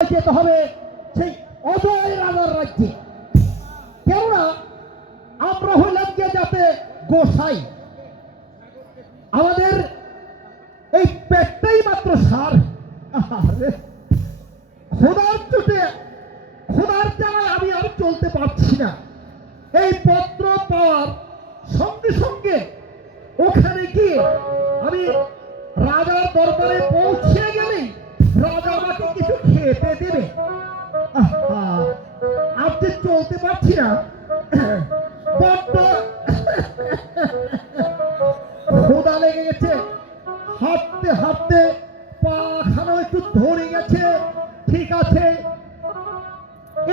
যেতে হবে সেই অজয় রাজার রাজ্যে। কেননা আমরা হইলাম যে যাতে গোসাই, আমাদের এই পেটটাই মাত্র সার। খোদার চোটে খোদার জায়গায় আমি আর চলতে পারছি না। এই পত্র পাওয়ার সঙ্গে সঙ্গে ওখানে গিয়ে আমি রাজার দরবারে পৌঁছে গেলেই রাজা আমাকে কিছু খেতে দেবে। আর যে চলতে পারছি না, বড্ড খোদা লেগে গেছে। হাঁটতে হাঁটতে পা খানো একটু ধরে গেছে। ঠিক আছে,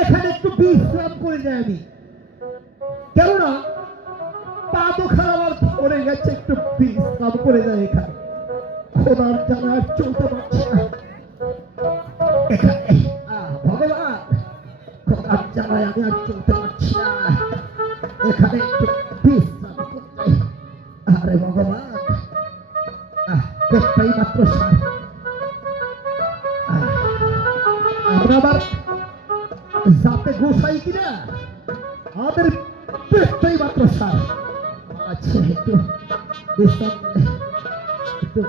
এখানে একটু বিশ্রাম করে যাই আমি। কেননা পা তো খারাপ আর ধরে গেছে, একটু বিশ্রাম করে যায় এখানে। খোদার জানা আর চলতে পারছি না এখানে। ভগবান, খোদার জানায় আমি আর চলতে পারছি না, এখানে একটু বিশ্রাম করতে। আরে ভগবান, পেটটাই মাত্র সার। আমরা আবার যাতে গোসাই কিনা, আমাদের পেটটাই মাত্র সার। আচ্ছা, একটু বিশ্রাম, একটু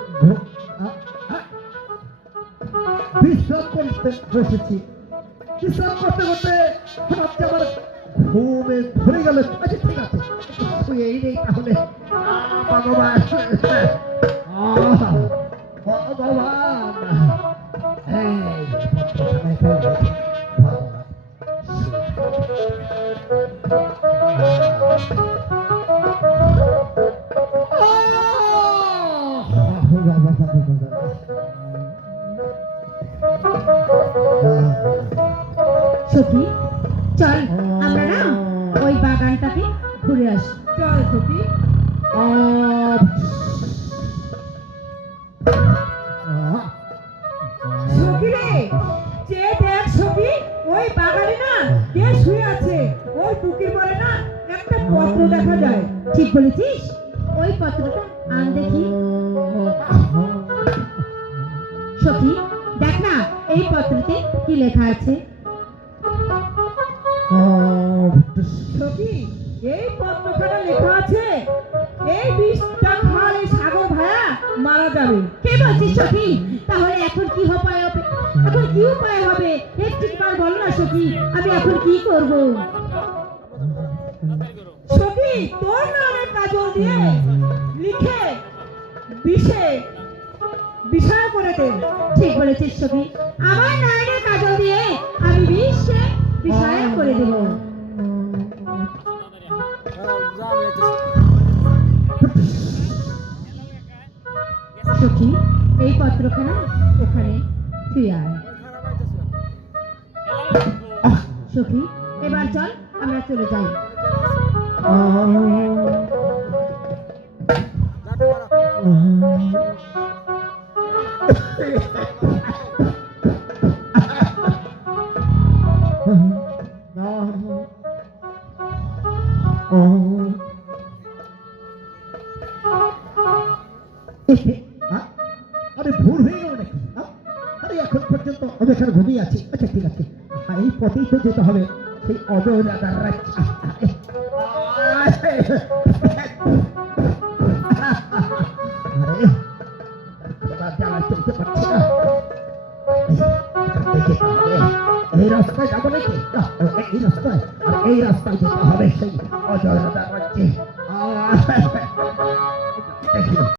বিশ্রাম করতে বসেছি। বিশ্রাম করতে করতে ভাবছি আমার ঘুমে ধরে গেল। আচ্ছা ঠিক আছে, শুয়েই নেই তাহলে। ভগবান, ভগবান, সখী, চল আমরা না ওই বাগানটাতে ঘুরে আসি। চল সখী। সখী রে, যে দেখ সখী, ওই বাগানে না কে শুয়ে আছে। ওই বুকের পরে না একটা পত্র দেখা যায়। ঠিক বলেছিস, ওই পত্রটা আন দেখি। সখী, দেখ না এই পত্রতে কি লেখা আছে। সখী, এই পত্রখানা লেখা আছে এই বিষটা খালে সাগর ভায়া মারা যাবে। কে বলছিস সখী? তাহলে এখন কি উপায় হবে? এখন কি উপায় হবে একটিবার বল না সখী, আমি এখন কি করব? সখী, তোর নামের কাজল দিয়ে লিখে বিষয় করে দে। ঠিক বলেছিস সখী, আমার নামের কাজল দিয়ে আমি বিষয় করে দেব। সখী, এই পত্রখানা ওখানে তুই আয়। সখী, এবার চল আমরা চলে যাই। আরে ভুল হয়ে গেল নাকি? আরে এখন পর্যন্ত আমি এখানে ঘুমিয়ে আছি। আচ্ছা ঠিক আছে, এই পথেই তো যেতে হবে সেই অজয় রাজার রাজ্য। চলতে পারছি না, এই রাস্তায় যাবো নাকি? এই রাস্তায় যেতে হবে সেই অজয় রাজার রাজ্যে। দেখি